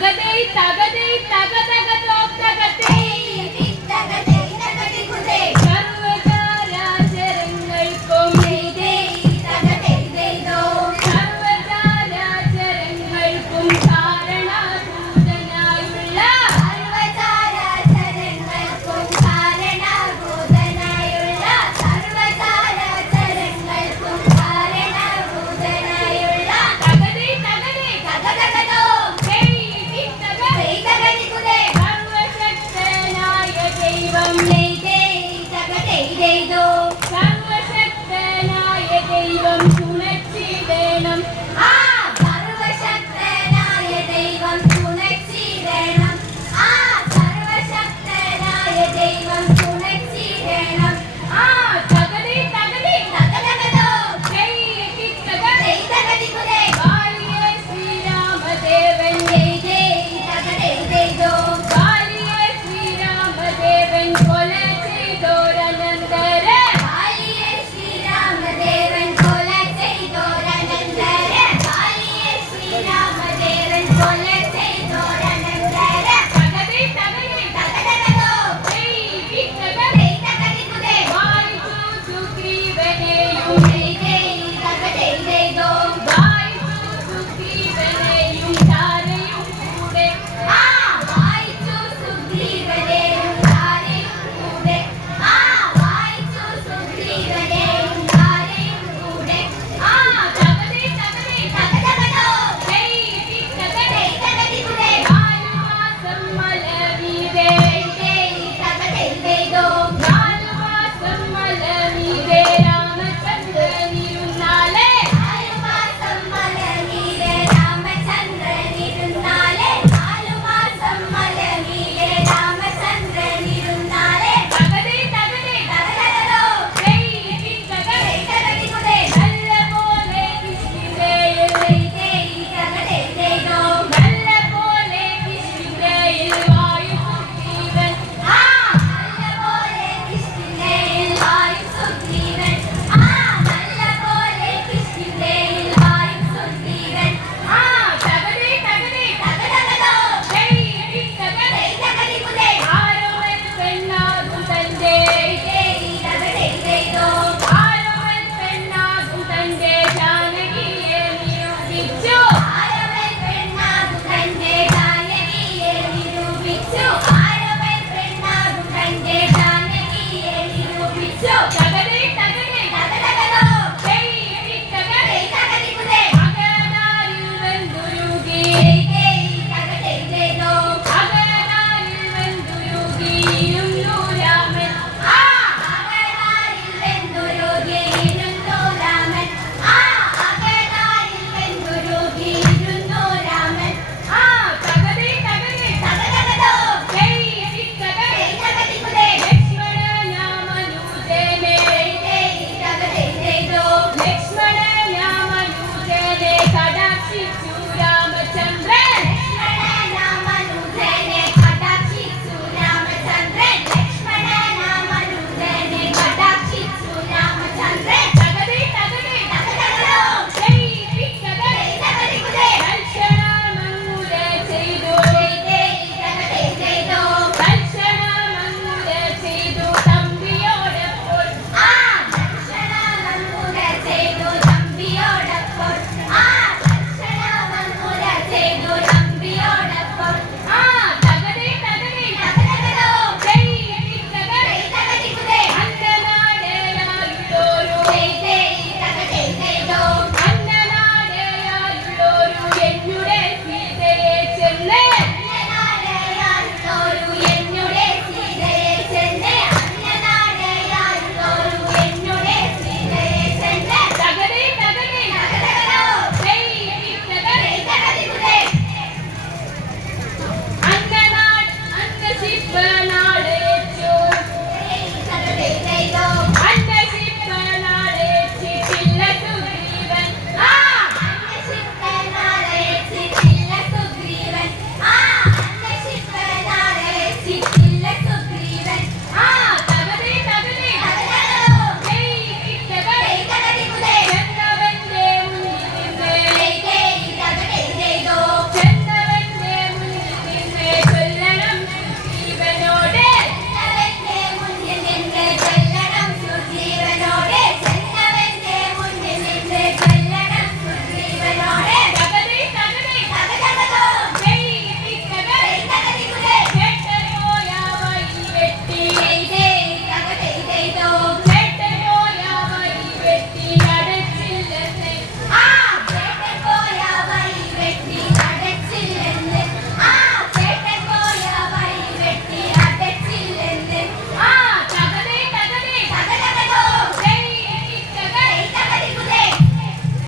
तागदे तागदे तागद तागद तागदे.